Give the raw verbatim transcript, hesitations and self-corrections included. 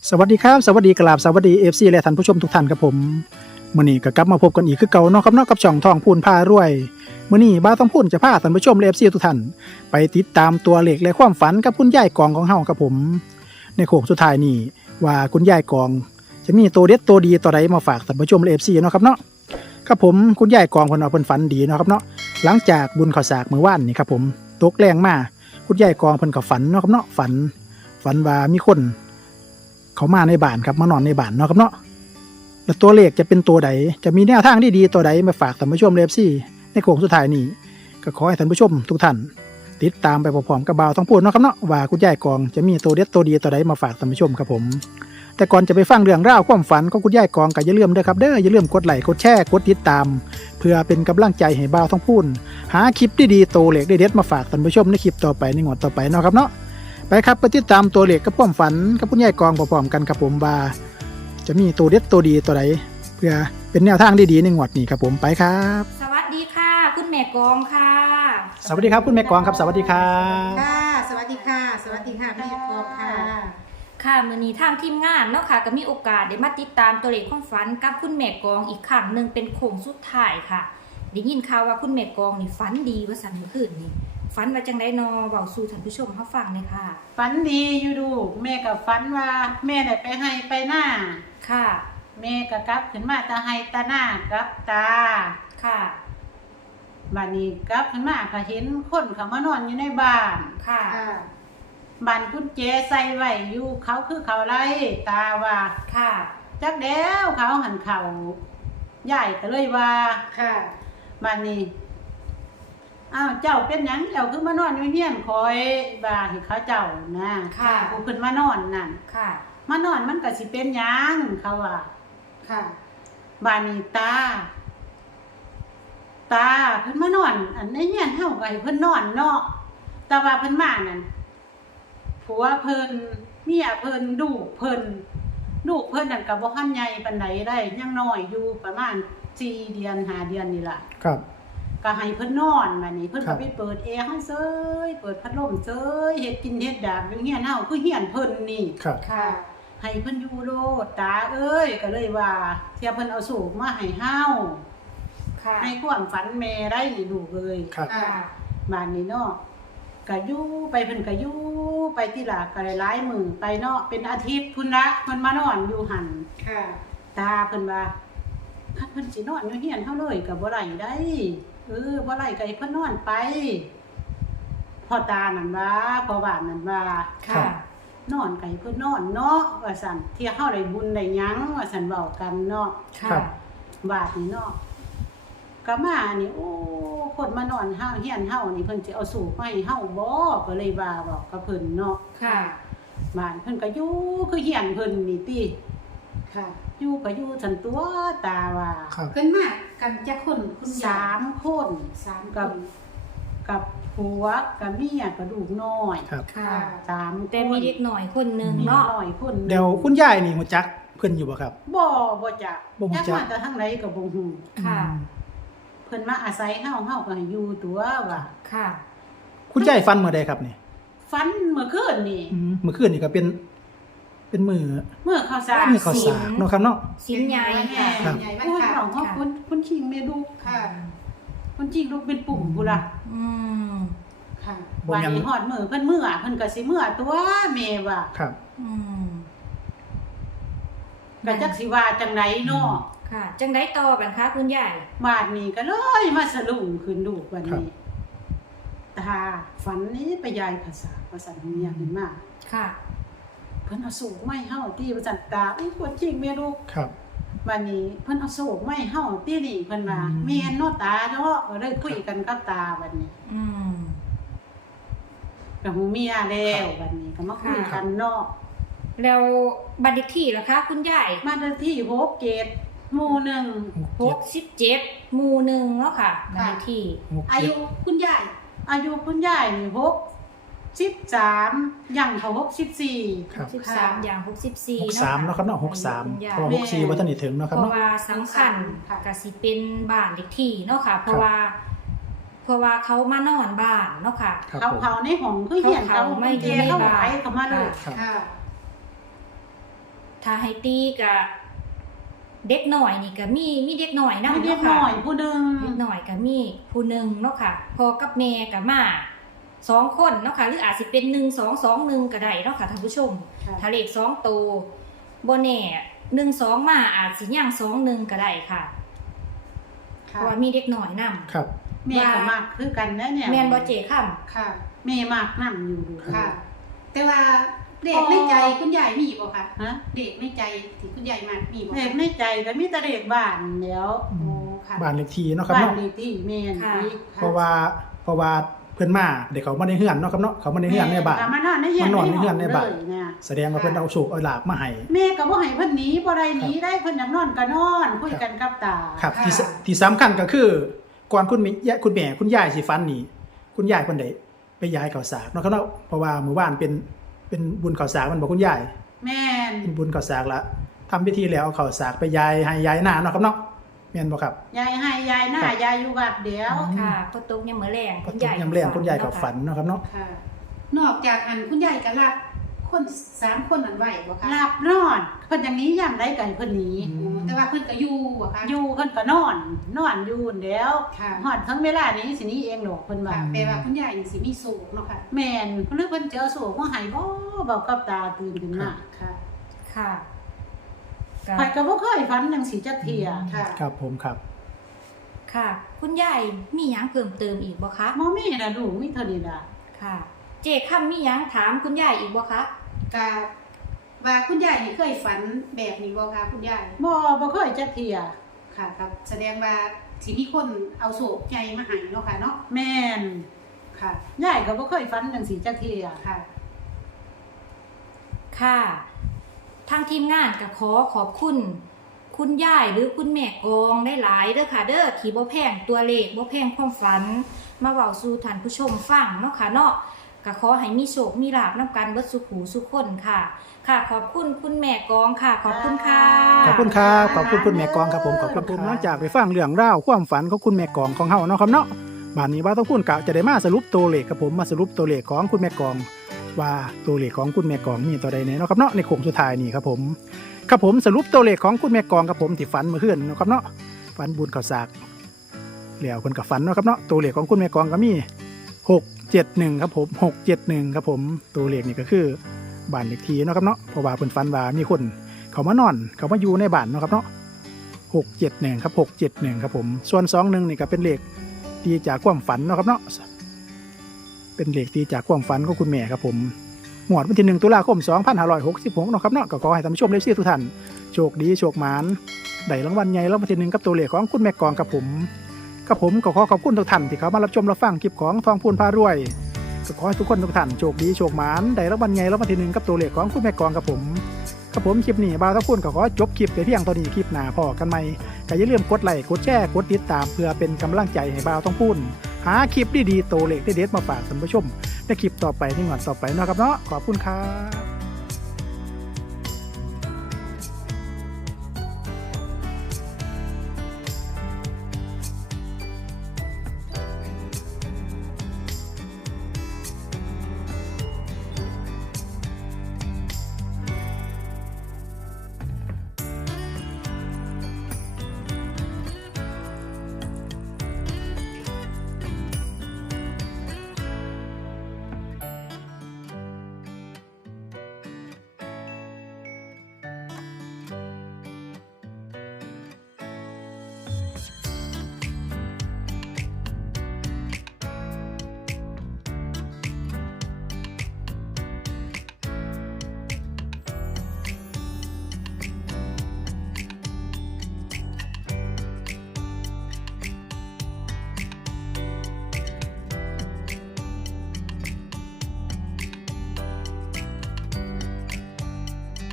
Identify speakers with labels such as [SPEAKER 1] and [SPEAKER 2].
[SPEAKER 1] สวัสดีครับสวัสดีกราบสวัสดี เอฟ ซี และท่านผู้ชมทุกท่านครับผมมื้อนี้ก็กลับมาพบกันอีกคือเก่าเนาะครับเนาะกับช่องทองพูนพารวยมื้อนี้บ่าวต้องพูนจะพาท่านผู้ชมและ เอฟ ซี ทุกท่านไปติดตามตัวเลขและความฝันกับคุณยายกองของเฮาครับผมในโค้งสุดท้ายนี้ว่าคุณยายกองจะมีตัวเด็ดตัวดีตัวใดมาฝากท่านผู้ชมและ เอฟ ซี เนาะครับเนาะครับผมคุณยายกองเพิ่นว่าเพิ่นฝันดีเนาะครับเนาะหลังจากบุญข้าวสากมื้อวานนี่ครับผมตกแรงมาคุณยายกองเพิ่นก็ฝันเนาะครับเนาะฝันฝันว่ามีคนเขามาในบ้านครับมานอนในบ้านเนาะครับเนาะแล้วตัวเลขจะเป็นตัวใดจะมีแนวทางที่ดีตัวใดมาฝากท่านผู้ชมเลฟซี่ในโค้งสุดท้ายนี้ก็ขอให้ท่านผู้ชมทุกท่านติดตามไปพร้อมๆกับบ่าวต้องพูดเนาะครับเนาะว่าคุณยายกองจะมีตัวเด็ดตัวดีตัวใดมาฝากท่านผู้ชมครับผมแต่ก่อนจะไปฟังเรื่องราวความฝันของคุณยายกองก็อย่าลืมเด้อครับเด้ออย่าลืมกดไลค์กดแชร์กดติดตามเพื่อเป็นกำลังใจให้บ่าวต้องพูดหาคลิปดีๆตัวเลขเด็ดๆมาฝากท่านผู้ชมในคลิปต่อไปในงวดต่อไปเนาะครับเนาะไปครับไปติดตามตัวเลขกับความฝันกับคุณยายกองพร้อมๆกันครับผมว่าจะมีตัวเด็ดตัวดีตัวใดเพื่อเป็นแนวทางดีๆในงวดนี้ครับผมไปครับ
[SPEAKER 2] สวัสดีค่ะคุณแม่กองค่ะ
[SPEAKER 1] สวัสดีครับคุณแม่กองครับสวัสดีครับ
[SPEAKER 3] ค่ะสวัสดีค่ะสวัสดีค่ะแม่กอบค่ะ
[SPEAKER 2] ค่ะมื้อนี้ทางทีมงานเนาะค่ะก็มีโอกาสได้มาติดตามตัวเลขความฝันกับคุณแม่กองอีกครั้งหนึ่งเป็นโค้งสุดท้ายค่ะได้ยินข่าวว่าคุณแม่กองนี่ฝันดีว่าสันเมื่อคืนนี้ฝันว่าจังได๋นอเว้าสู่ท่านผู้ชมเฮาฟังเลยค่ะ
[SPEAKER 3] ฝันดีอยู่ดูแม่ก็ฝันว่าแม่ได้ไปให้ไปหน้า
[SPEAKER 2] ค่ะ
[SPEAKER 3] แม่ก็กลับขึ้นมาตาให้ตาหน้ากับตา
[SPEAKER 2] ค่ะ
[SPEAKER 3] บัดนี้กลับขึ้นมาก็เห็นคนเขามานอนอยู่ในบ้าน
[SPEAKER 2] ค่ะ
[SPEAKER 3] บ้านกุญแจใส่ไว้อยู่เขาคือเขาไรตาว่า
[SPEAKER 2] ค่ะ
[SPEAKER 3] จักแล้วเขาหันเขาใหญ่ก็เลยว่า
[SPEAKER 2] ค่ะ
[SPEAKER 3] บัดนี้อ้าวเจ้าเป็นหยังเจ้าคือมานอนอยู่เฮียนคอยบ่าให้เขาเจ้านะ
[SPEAKER 2] ค่ะ
[SPEAKER 3] ผู้เพิ่นมานอนนั่น
[SPEAKER 2] ค่ะ
[SPEAKER 3] มานอนมันก็สิเป็นหยังเขาว่า
[SPEAKER 2] ค่ะ
[SPEAKER 3] บ้านนี้ตาตาเพิ่นมานอนอันในเฮียนเฮาก็ให้เพิ่นนอนเนาะแต่ว่าเพิ่นมานั่นผัวเพิ่นเมียเพิ่นลูกเพิ่นลูกเพิ่นนั่นก็บ่ทันใหญ่ปานใดได้ยังน้อยอยู่ประมาณสี่เดือนห้าเดือนนี่ล่ะ
[SPEAKER 1] ครับ
[SPEAKER 3] ก็ให้เพิ่นนอนบัดนี้เพิ่นก็ไปเปิดแอร์ให้เซยเปิดพัดลมเซยเฮ็ดกินเฮ็ดดากอยู่เฮียนเฮาคือเฮียนเพิ่นนี่
[SPEAKER 1] ครับ
[SPEAKER 2] ค่ะ
[SPEAKER 3] ให้เพิ่นอยู่โลดตาเอ้ยก็เลยว่าเสียเพิ่นเอาสูบมาให้เฮา
[SPEAKER 2] ค่ะ
[SPEAKER 3] ให้ความฝันแม่ได้นี่ลูกเอ้ย
[SPEAKER 1] ครับ
[SPEAKER 3] บ้านนี้เนาะก็อยู่ไปเพิ่นก็อยู่ไปที่หลาก็หลายมื้อไปเนาะเป็นอาทิตย์พุ่นละเพิ่นมานอนอยู่หั่น
[SPEAKER 2] ค่ะ
[SPEAKER 3] ตาเพิ่นว่าคันเพิ่นสินอนอยู่เฮียนเฮาเลยก็บ่ได้ได้เออบ่ไล่ก็ให้เพิ่นนอนไปพ่อตานั่นว่าพ่อบ้านนั่นว่า
[SPEAKER 2] ค่ะ
[SPEAKER 3] นอนก็ให้เพิ่นนอนเนาะว่าซั่นเที่ยเฮาได้บุญได้หยังว่าซั่นเว้ากันเนาะ
[SPEAKER 2] ค่ะ
[SPEAKER 3] บาดนี้เนาะก็มานี่โอ้คนมานอนเฮาเฮียนเฮานี่เพิ่นสิเอาสูบมาให้เฮาบ่ก็เลยว่าบอกกับเพิ่นเนาะ
[SPEAKER 2] ค่ะ
[SPEAKER 3] บ้านเพิ่นก็อยู่คือเฮียนเพิ่นนี่ติ
[SPEAKER 2] ค่ะ
[SPEAKER 3] อยู่ก็อยู่ซั่นตัวตาว่า
[SPEAKER 2] เพิ่นมากันจักคนคุณ
[SPEAKER 3] สามคน
[SPEAKER 2] สาม
[SPEAKER 3] กับกับผัวกับเมียกับลูกน้อย
[SPEAKER 2] ค่ะ
[SPEAKER 3] สาม
[SPEAKER 2] แต่มีเด็กน้อยคนนึงเนาะ
[SPEAKER 3] น้อยคน
[SPEAKER 1] เดี๋ยวคุณยายนี่ฮู้จักเพิ่นอยู่บ่ครับ
[SPEAKER 3] บ่บ่จักจักมาแต่ทางไหนก็บ่ฮู้
[SPEAKER 2] ค่ะ
[SPEAKER 3] เพิ่นมาอาศัยเฮาเฮาก็ให้อยู่ตัวว่า
[SPEAKER 2] ค่ะ
[SPEAKER 1] คุณยายฝันเมื่อใดครับนี่
[SPEAKER 3] ฝันเมื่อคืนนี่
[SPEAKER 1] อืมเมื่อคืนนี่ก็เป็นเป็นมื้อ
[SPEAKER 3] มื้อข้าวสาร
[SPEAKER 1] มื้อข้าวสารเนาะครับเนาะ
[SPEAKER 2] สินใหญ่ค่ะ
[SPEAKER 3] ใหญ่บ้านค่ะเฮาคนคนชิงแม่ลูกค่ะคนชิงลูกเป็นปุ่มพุ่นล่ะ
[SPEAKER 2] อืม
[SPEAKER 3] ค่ะวันนี้ฮอดมื้อเพิ่นมื้อเพิ่นก็สิมื้อตัวแม่ว่า
[SPEAKER 1] ครับ
[SPEAKER 2] อืม
[SPEAKER 3] ก็จักสิว่าจังไดเนาะ
[SPEAKER 2] ค่ะจังได๋ต่อกันคะคุณยาย
[SPEAKER 3] บาดนี้ก็เลยมาสะลุงขึ้นลูกวันนี้ตาฝันนี้ไปยายภาษาภาษาเมียขึ้นมา
[SPEAKER 2] ค่ะ
[SPEAKER 3] เพิ่นเอาสูบไม้เฮาตีภาษาตาอุ้ยคนจริงแม่ลูก
[SPEAKER 1] ครับ
[SPEAKER 3] วันนี้เพิ่นเอาสูบไม้เฮาตีนี่เพิ่นว่าแม่นเนาะตาเนาะก็เลยคุยกันกับตาบัดนี้
[SPEAKER 2] อืม
[SPEAKER 3] กับหูเมียแล้วบัดนี้ก็มาคุยกันเนาะ
[SPEAKER 2] แล้วบัดเลขที่ล่ะคะคุณยาย
[SPEAKER 3] บ้านเลขที่หกเจ็ดหมู่หนึ่ง
[SPEAKER 2] หกสิบเจ็ดหมู่หนึ่งเนาะค่ะบ้านเลขที่
[SPEAKER 3] อายุคุณยายอายุคุณยายนี่หกสิบสามย่างเขาหกสิบสี่
[SPEAKER 1] ครับ
[SPEAKER 2] สิบสามอย่างหกสิบสี่
[SPEAKER 1] เนาะหกสิบสามเนาะครับเนาะหกสิบสามเพราะหกสิบสี่บ่ทันได้ถึงเนาะครับเนาะ
[SPEAKER 2] เพราะว่าสำคัญก็สิเป็นบ้านเลขที่เนาะค่ะเพราะว่าเพราะว่าเขามานอนบ้านเนาะค่ะ
[SPEAKER 3] เขาเขาในห้องคือเฮียนเขาไม่ได้ในบ้านเขามาเลย
[SPEAKER 2] ถ้าให้ตีก็เด็กหน่อยนี่ก็มีมีเด็กหน่อยนำ
[SPEAKER 3] มีเด็ก
[SPEAKER 2] เนาะ
[SPEAKER 3] น้
[SPEAKER 2] ค่ะ
[SPEAKER 3] อยผู้หนึง
[SPEAKER 2] เด็กหน่อยก็มีผู้หนึงเนาะค่ะพ่อกับแม่ก็มาสองคนเนาะค่ะหรืออาจสิเป็นหนึ่ง สอง สอง หนึ่งก็ได้เนาะค่ะท่านผู้ชม
[SPEAKER 3] ค่ะ
[SPEAKER 2] ถ้าเลขสองตัวบ่แน่หนึ่ง สองมาอาจสิย่างสอง หนึ่งก็ได้ค่ะเพ
[SPEAKER 3] ค่ะ
[SPEAKER 2] ราะว่ามีเด็กหน่อยนำ
[SPEAKER 1] ครับ
[SPEAKER 3] แม่ก็มักคือกันนะเนี่ย
[SPEAKER 2] แม่นบ่เจค่
[SPEAKER 4] ค่ะ
[SPEAKER 3] แม่มักนํอยู่ดู
[SPEAKER 4] ค่ะ แต่ว่าเด็กในใจคุณยายมีบ่คะ
[SPEAKER 3] ฮะ
[SPEAKER 4] เด็กในใจที่คุณยายมากมีบ่
[SPEAKER 3] เด็
[SPEAKER 4] คะ
[SPEAKER 3] กในใจก็มีแต่เด็กบ้านแล้ว
[SPEAKER 1] อืม
[SPEAKER 4] โอ้ค่ะ
[SPEAKER 1] บ้านเลขที่เนาะครับ
[SPEAKER 3] บ้าน
[SPEAKER 1] เนาะ
[SPEAKER 3] เลขที่แม่นอีก
[SPEAKER 1] เพราะว่าเพราะว่าเพิ่นมาเด็กเขามาในเฮือนเนาะครับเนาะเขามาในเฮือนในบ้าน
[SPEAKER 3] ก็มานอนในเฮือน
[SPEAKER 1] มานอนในเฮือนในบ้าน
[SPEAKER 3] เลยเนี่ย
[SPEAKER 1] แสดงว่าเพิ่นเอาโชคเอาลาภมาให้
[SPEAKER 3] แม่ก็บ่ให้เพิ่นหนีบ่ได้หนีได้เพิ่นอยากนอนก็นอนคุยกันกับตา
[SPEAKER 1] ครับที่สที่สำคัญก็คือก่อนคุณแม่ยายคุณแม่คุณยายสิฝันนี่คุณยายเพิ่นได้ไปย้ายข้าวสากเนาะครับเนาะเพราะว่ามื้อวานเป็นเป็นบุญข้าวสากมันบอกคุณยาย
[SPEAKER 3] แม่น
[SPEAKER 1] เป็นบุญข้าวสากละทำพิธีแล้วเอาข้าวสากไปย้ายให้ย้ายหน้าเนาะครับเนาะแม่นบ่ครับ
[SPEAKER 3] ยายให้ยายหน้า
[SPEAKER 1] ครับ
[SPEAKER 3] ยายอยู่วัดเดียว
[SPEAKER 1] อืม
[SPEAKER 2] ำค่ะพอตกยามมื้อแลง
[SPEAKER 1] ก็ตกยามแรงคุณยายก็ฝันเนาะครับเนาะ
[SPEAKER 4] ค่ะ นอกจากอันคุณยายก็รับคนสามคนนั้นไว้บ่คะ
[SPEAKER 3] หลับนอนเพิ่นอย่างนี้ยามใดก็ให้เพิ่นหนี
[SPEAKER 1] อืม
[SPEAKER 4] แต่ว่าเพิ่นก็อยู่บ่คะ
[SPEAKER 3] อยู่เพิ่นก็นอน นอนอยู่นั่นแหล้ว
[SPEAKER 4] ค่ะ
[SPEAKER 3] ฮอดทั้งเวลานี้สิหนี้เองดอกเพิ่นว่า
[SPEAKER 4] ค่ะแปลว่าคุณยายนี่สิมีโศกเนาะค่ะ
[SPEAKER 3] แม่นเพิ่นเลยเพิ่นเจอโศกบ่ให้บ่เว้ากับตาตื่นขึ้นมา
[SPEAKER 4] ค่ะ
[SPEAKER 2] ค่ะก็
[SPEAKER 3] ข้อยก็บ่เคยฝันจังซี่จักเที่ย
[SPEAKER 4] ค่ะ
[SPEAKER 1] ครับผมครับ
[SPEAKER 2] ค่ะ คุณยายมีหยังเพิ่มเติมอีกบ่คะ
[SPEAKER 3] บ่มีน่ะลูกมีเท่านี้ล่ะ
[SPEAKER 2] ค่ะ เจค่ำมีหยังถามคุณยายอีกบ่คะ
[SPEAKER 4] ก็ว่าคุณยายนี่เคยฝันแบบนี้บ่คะคุณยาย
[SPEAKER 3] บ่บ่เคยจักเที่ย
[SPEAKER 4] ค่ะครับ แสดงว่าสิมีคนเอาโศกใหญ่มาให้เนาะค่ะเนาะ
[SPEAKER 3] แม่น
[SPEAKER 4] ค่ะ
[SPEAKER 3] ยายก็บ่เคยฝันจังซี่จักเที่ย
[SPEAKER 4] ค่ะ
[SPEAKER 2] ค่ะทางทีมงานก็ขอขอบคุณ คุณยายหรือคุณแม่กองได้หลายเด้อค่ะ เด้อที่บ่แพงตัวเลขบ่แพงความฝัน มาเว้าสู่ท่านผู้ชมฟังเนาะค่ะเนาะก็ขอให้มีโชคมีลาภนำกันเบิดสุขหูสุขคนค่ะ ค่ะ ขอบคุณคุณแม่กองค่ะ ขอบคุณค่ะ
[SPEAKER 1] ขอบคุณครับขอบคุณคุณแม่กองครับผมขอบคุณผมหลังจากไปฟังเรื่องราวความฝันของคุณแม่กองของเฮาเนาะครับเนาะบ้านนี้ว่าต้องพูดกะจะได้มาสรุปตัวเลขกับผมมาสรุปตัวเลขของคุณแม่กอง ว่าตัวเลขของคุณแม่กองมีตัวใดแน่เนาะครับเนาะในโค้งสุดท้ายนี่ครับผมครับผมสรุปตัวเลขของคุณแม่กองกับผมที่ฝันเมื่อคืนเนาะครับเนาะฝันบุญข้าวสากแล้วเพิ่นก็ฝันเนาะครับเนาะตัวเลขของคุณแม่กองก็มีหกเจ็ดหนึ่งครับผมหกเจ็ดหนึ่งครับผมตัวเลขนี่ก็คือบ้านเลขที่เนาะครับเนาะเพราะว่าเพิ่นฝันว่ามีคนเขามานอนเขามาอยู่ในบ้านเนาะครับเนาะหกเจ็ดหนึ่งครับหกเจ็ดหนึ่งครับผมส่วนสองหนึ่งนี่ก็เป็นเลขตีจากความฝันเนาะครับเนาะเป็นเลขตีจากความฝันของคุณแม่ครับผมหมวดวันที่หนึ่งตุลาคมสองพันห้าร้อยหกสิบหกเนาะครับเนาะก็ขอให้ท่านผู้ชมได้เชื่อทุกท่านโชคดีโชคหมานได้รางวัลใหญ่รางวัลที่หนึ่งกับตัวเลขของคุณแม่กองกับผมกับผมก็ขอขอบคุณทุกท่านที่เขามารับชมรับฟังคลิปของทองพูนพารวยก็ขอให้ทุกคนทุกท่านโชคดีโชคหมานได้รางวัลใหญ่รางวัลที่หนึ่งกับตัวเลขของคุณแม่กองกับผมกับผมคลิปนี้บ่าวทองพูนก็ขอจบคลิปไปเพียงเท่านี้คลิปหน้าพอกันใหม่ก็อย่าลืมกดไลค์กดแชร์กดติดตามเพื่อเป็นกำลังใจให้บ่าวทองพูนหาคลิปดีๆตัวเลขเด็ดๆมาฝากท่านผู้ชมในคลิปต่อไปในงวดต่อไปเนาะครับเนาะขอบคุณครับ